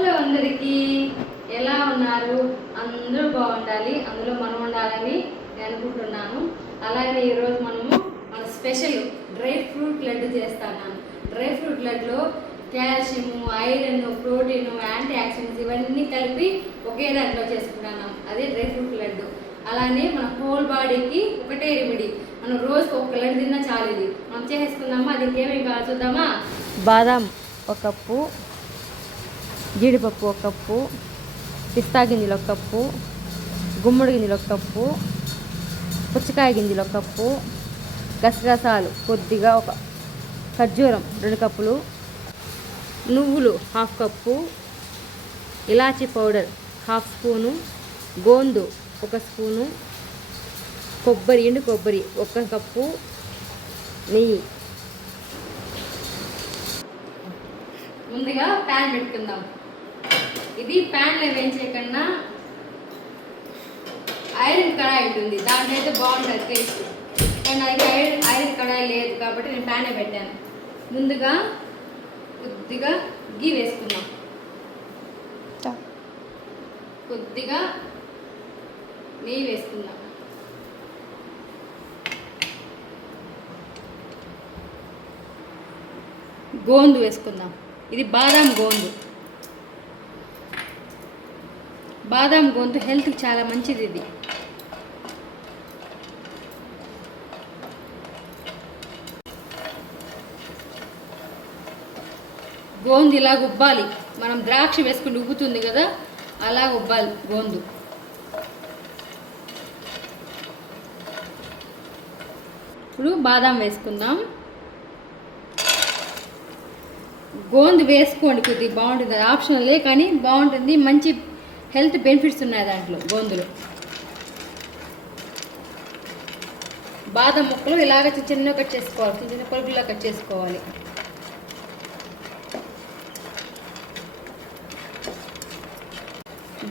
Hello అందరికీ, ఎలా ఉన్నారు? అందరూ బాగుండాలి, అందులో మనం ఉండాలని నేను అనుకుంటున్నాను. అలాగే ఈరోజు మనము మన స్పెషల్ డ్రై ఫ్రూట్ లడ్డు చేస్తాను. డ్రై ఫ్రూట్ లడ్డులో calcium, iron, protein, antioxidants ఇవన్నీ కలిపి ఒకే దాంట్లో చేసుకున్నాను. అదే డ్రై ఫ్రూట్ లడ్డు. అలానే మన హోల్ బాడీకి ఒకటే రెమెడీ. మనం రోజుకి ఒక లడ్డు తిన్నా చాలు. ఇది మనం చేసేసుకుందామా? అది ఇంకేమేమి కావాలి చూద్దామా? బాదాం ఒక కప్పు, జీడిపప్పు ఒక కప్పు, పిస్తా గింజలు ఒక కప్పు, గుమ్మడి గింజలు ఒక కప్పు, పుచ్చకాయ గింజలు ఒక కప్పు, గసగసాలు కొద్దిగా, ఒక ఖర్జూరం 2 కప్పులు, నువ్వులు 1/2 కప్పు, ఇలాచీ పౌడర్ 1/2 స్పూను, గోందు 1 స్పూను, కొబ్బరి, ఎండు కొబ్బరి 1 కప్పు, నెయ్యి. ముందుగా ప్యాన్ పెట్టుకుందాం. ఇది ప్యాన్లో వేయించే కన్నా ఐరన్ కడాయి ఉంటుంది, దాంట్లో అయితే బాగుంటుంది టేస్ట్. కానీ అది ఐరన్ కడాయి లేదు కాబట్టి నేను ప్యానే పెట్టాను. ముందుగా కొద్దిగా గీ వేసుకుందాం, కొద్దిగా నెయ్యి వేసుకుందాం, గోందు వేసుకుందాం. ఇది బాదాం గోందు. బాదాం గోందు హెల్త్కి చాలా మంచిది. ఇది గోందు ఇలా ఉబ్బాలి. మనం ద్రాక్ష వేసుకుని ఉబ్బుతుంది కదా, అలా ఉబ్బాలి గోందు. ఇప్పుడు బాదాం వేసుకుందాం. గోందు వేసుకోండి, కొద్దిగా బాగుంటుంది. అది ఆప్షనలే కానీ బాగుంటుంది. మంచి హెల్త్ బెనిఫిట్స్ ఉన్నాయి దాంట్లో, గోందులో. బాదం ముక్కలు ఇలాగ చిన్న కట్ చేసుకోవాలి, చిన్న పలుకులా కట్ చేసుకోవాలి.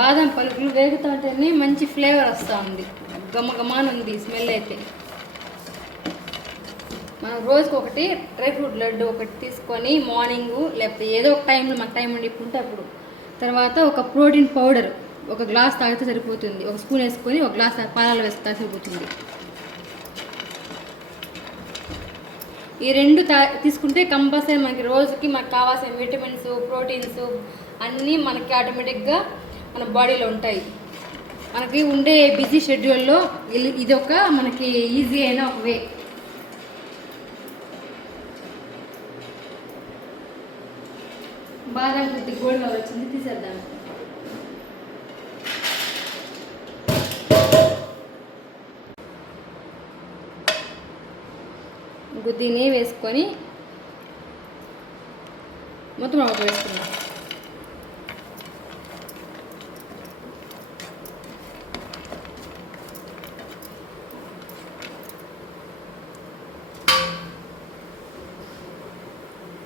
బాదం పలుకులు వేగుతుంటేనే మంచి ఫ్లేవర్ వస్తూ ఉంది, గమగమాన్ ఉంది స్మెల్ అయితే. మనం రోజుకి ఒకటి డ్రై ఫ్రూట్ లడ్డు ఒకటి తీసుకొని మార్నింగు లేకపోతే ఏదో ఒక టైంలో మనకు టైం ఉండిపోతే అప్పుడు, తర్వాత ఒక ప్రోటీన్ పౌడర్ 1 గ్లాస్ తాగితే సరిపోతుంది. 1 స్పూన్ వేసుకొని 1 గ్లాస్ పాలలో వేస్తే సరిపోతుంది. ఈ 2 తీసుకుంటే కంపల్సరీ మనకి రోజుకి మనకు కావాల్సిన విటమిన్స్, ప్రోటీన్స్ అన్నీ మనకి ఆటోమేటిక్గా మన బాడీలో ఉంటాయి. మనకి ఉండే బిజీ షెడ్యూల్లో ఇది ఒక మనకి ఈజీ అయిన ఒక వే. బాగా కొద్ది గోల్డ్ కలర్ వచ్చింది, తీసేద్దాం. కొద్ది నెయ్యి వేసుకొని మొత్తం ఒక వేసుకుందాం.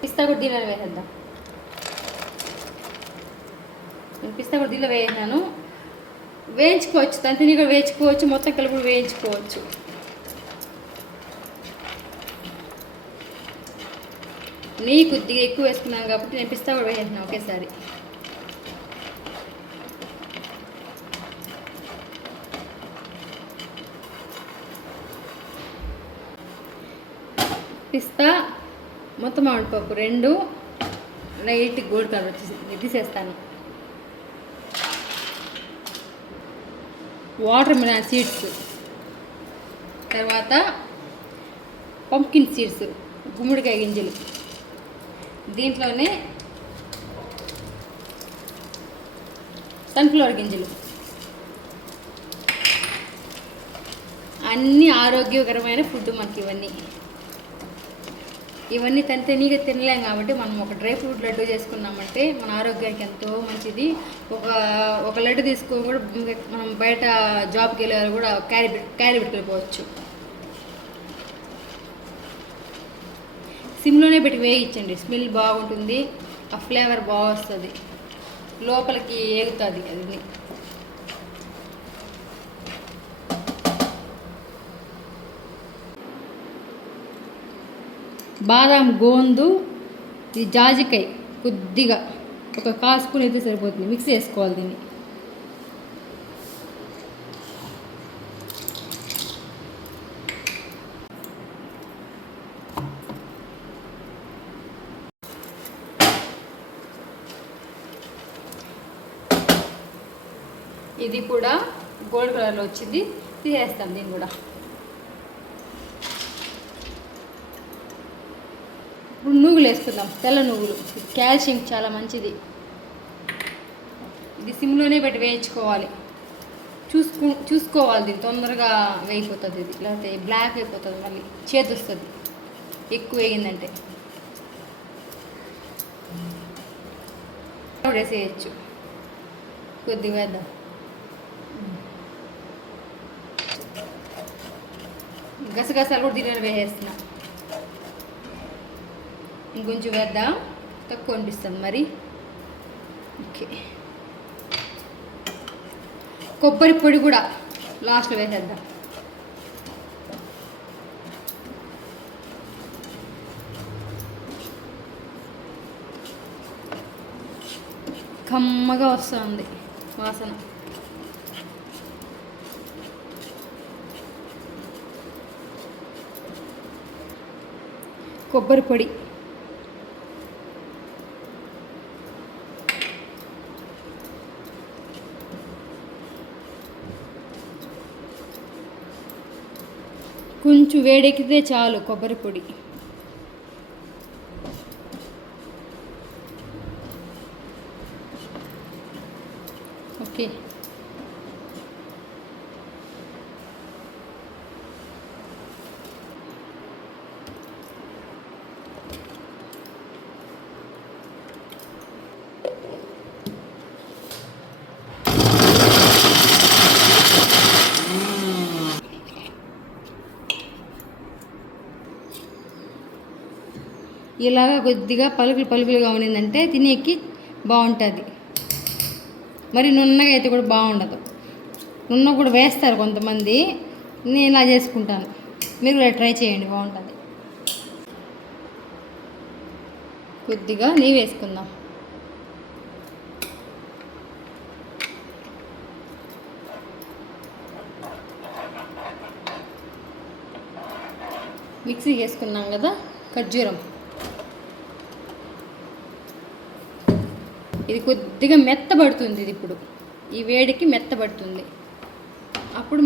పిస్తా కూడా దీనిలో వేసేద్దాం. నేను పిస్తా కూడా దీనిలో వేసాను. వేయించుకోవచ్చు, తంతిని కూడా వేయించుకోవచ్చు, మొత్తం కలిపి కూడా వేయించుకోవచ్చు. నెయ్యి కొద్దిగా ఎక్కువ వేసుకున్నాను కాబట్టి నేను పిస్తా కూడా వేసేసాను ఒకేసారి. పిస్తా, మొత్తం మామిడిపప్పు 2 లైట్ గోల్డ్ కలర్ వచ్చేసి తీసేస్తాను. వాటర్ మిలన్ సీడ్స్, తర్వాత పంప్కిన్ సీడ్స్, గుమ్మడికాయ గింజలు, దీంట్లోనే సన్ఫ్లవర్ గింజలు. అన్నీ ఆరోగ్యకరమైన ఫుడ్ మనకి. ఇవన్నీ తనితనీగా తినలేం కాబట్టి మనం ఒక డ్రై ఫ్రూట్ లడ్డు చేసుకున్నామంటే మన ఆరోగ్యానికి ఎంతో మంచిది. ఒక లడ్డు తీసుకొని కూడా మనం బయట జాబ్కి వెళ్ళేవారు కూడా క్యారీ పెట్టుకెళ్ళిపోవచ్చు. సిమ్లోనే పెట్టి వేయించండి, స్మెల్ బాగుంటుంది, ఆ ఫ్లేవర్ బాగా వస్తుంది, లోపలికి ఏగుతుంది అది. బాదాం గోందు, ఈ జాజికాయ కొద్దిగా ఒక 1/4 స్పూన్ అయితే సరిపోతుంది. మిక్స్ చేసుకోవాలి దీన్ని. ఇది కూడా గోల్డ్ కలర్లో వచ్చింది. తీసేస్తాం దీన్ని కూడా. ఇప్పుడు నువ్వులు వేసుకుందాం. తెల్ల నువ్వులు కాల్షియం చాలా మంచిది. ఇది సిమ్లోనే పెట్టి వేయించుకోవాలి. చూసుకోవాలి. దీన్ని తొందరగా వేయిపోతుంది. ఇది లేకపోతే బ్లాక్ అయిపోతుంది, మళ్ళీ చేతి వస్తుంది ఎక్కువ వేగిందంటే. వేసేయచ్చు. కొద్దిగా వేద్దాం. గసగసాలు కూడా దీనిలో వేసేస్తున్నా. ఇంకొంచెం వేద్దాం, తక్కువ అనిపిస్తుంది మరి. ఓకే, కొబ్బరి పొడి కూడా లాస్ట్లో వేసేద్దాం. కమ్మగా వస్తుంది వాసన. కొబ్బరి పొడి కొంచెం వేడెక్కితే చాలు. కొబ్బరి పొడి ఓకే. ఇలాగ కొద్దిగా పలుకులుగా ఉన్నిందంటే తినేకి బాగుంటుంది. మరి నున్నగా అయితే కూడా బాగుండదు. నున్న కూడా వేస్తారు కొంతమంది, నేను ఇలా చేసుకుంటాను. మీరు కూడా ట్రై చేయండి, బాగుంటుంది. కొద్దిగా నెయ్యి వేసుకుందాం. మిక్సీ వేసుకున్నాం కదా ఖర్జూరం. ఇది కొద్దిగా మెత్తబడుతుంది. ఇది ఇప్పుడు ఈ వేడికి మెత్తబడుతుంది. అప్పుడు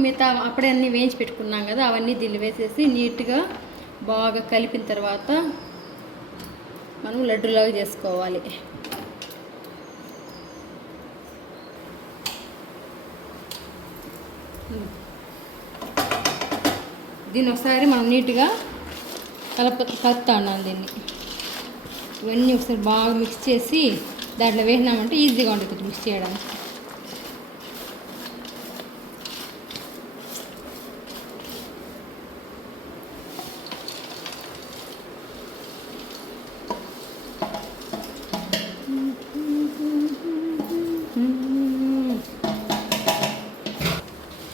అప్పుడే అన్నీ వేయించి పెట్టుకున్నాం కదా, అవన్నీ దీన్ని వేసేసి నీట్గా బాగా కలిపిన తర్వాత మనం లడ్డూలాగా చేసుకోవాలి. దీన్ని ఒకసారి మనం నీట్గా కలుపుతా ఉన్నాను. దీన్ని ఇవన్నీ ఒకసారి బాగా మిక్స్ చేసి దాంట్లో వేసినామంటే ఈజీగా ఉంటుంది మిక్స్ చేయడానికి.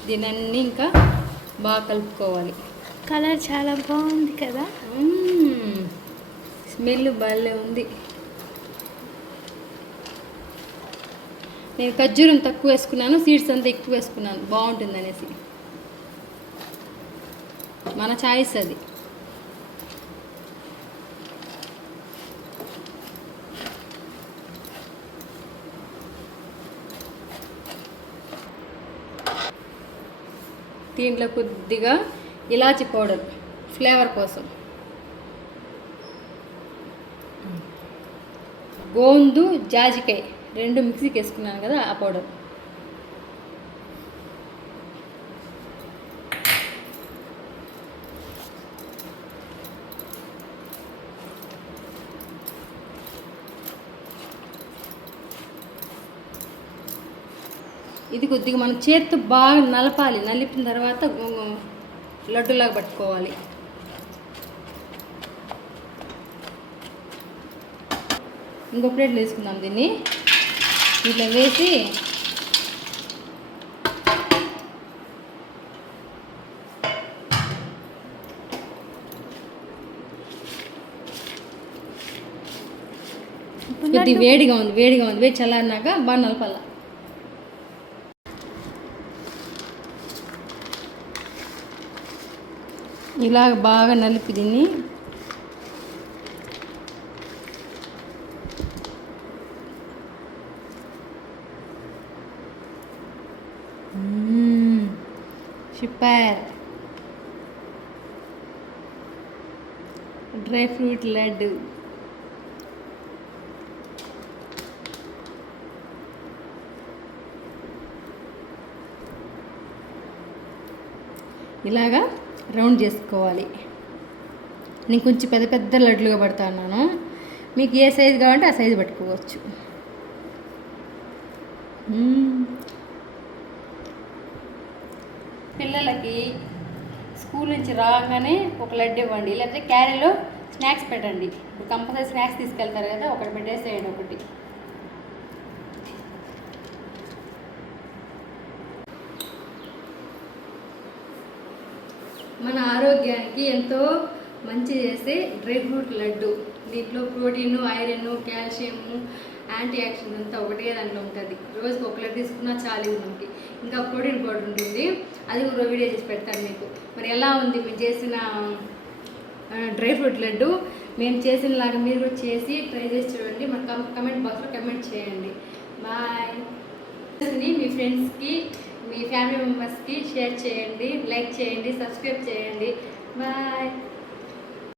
దీనన్నీ ఇంకా బాగా కలుపుకోవాలి. కలర్ చాలా బాగుంది కదా, స్మెల్ భలే ఉంది. నేను ఖర్జూరం తక్కువ వేసుకున్నాను, సీడ్స్ అంతా ఎక్కువ వేసుకున్నాను, బాగుంటుంది అనేసి. మన చాయిస్ అది. దీంట్లో కొద్దిగా ఇలాచి పౌడర్ ఫ్లేవర్ కోసం, గోందు జాజికాయ 2 మిక్సీకి వేసుకున్నాను కదా ఆ పౌడర్. ఇది కొద్దిగా మన చేతితో బాగా నలపాలి. నలిపిన తర్వాత లడ్డులాగా పట్టుకోవాలి. ఇంకో ప్లేట్లు వేసుకుందాం. దీన్ని ఇట్లా వేసి కొద్ది వేడిగా ఉంది వేడి చల్లారినాక బాగా నలపాల. ఇలాగ బాగా నలిపి దీన్ని సూపర్ డ్రై ఫ్రూట్ లడ్డు. ఇలాగా రౌండ్ చేసుకోవాలి. నేను కొంచెం పెద్ద పెద్ద లడ్లుగా పడుతున్నాను. మీకు ఏ సైజు కావాలంటే ఆ సైజు పట్టుకోవచ్చు. పిల్లలకి స్కూల్ నుంచి రాగానే ఒక లడ్డు ఇవ్వండి, లేకపోతే క్యారీలో స్నాక్స్ పెట్టండి. ఇప్పుడు కంపల్సరీ స్నాక్స్ తీసుకెళ్తారు కదా, ఒకటి పెట్టేసేయండి. ఒకటి మన ఆరోగ్యానికి ఎంతో మంచి చేసే డ్రై ఫ్రూట్ లడ్డు. దీంట్లో protein, iron, calcium, antioxidant అంతా ఒకటే దాంట్లో ఉంటుంది. రోజుకి ఒక లడ్డు తీసుకున్నా చాలు మనకి. ఇంకా ప్రోటీన్ పౌడర్ ఉంటుంది, అది కూడా వీడియో చేసి పెడతాను మీకు. మరి ఎలా ఉంది మేము చేసిన డ్రై ఫ్రూట్ లడ్డు? మేము చేసినలాగా మీరు కూడా చేసి ట్రై చేసి చూడండి. మన కమెంట్ బాక్స్లో కమెంట్ చేయండి. బాయ్. మీ ఫ్రెండ్స్కి, మీ ఫ్యామిలీ మెంబర్స్కి షేర్ చేయండి, లైక్ చేయండి, సబ్స్క్రైబ్ చేయండి. బాయ్.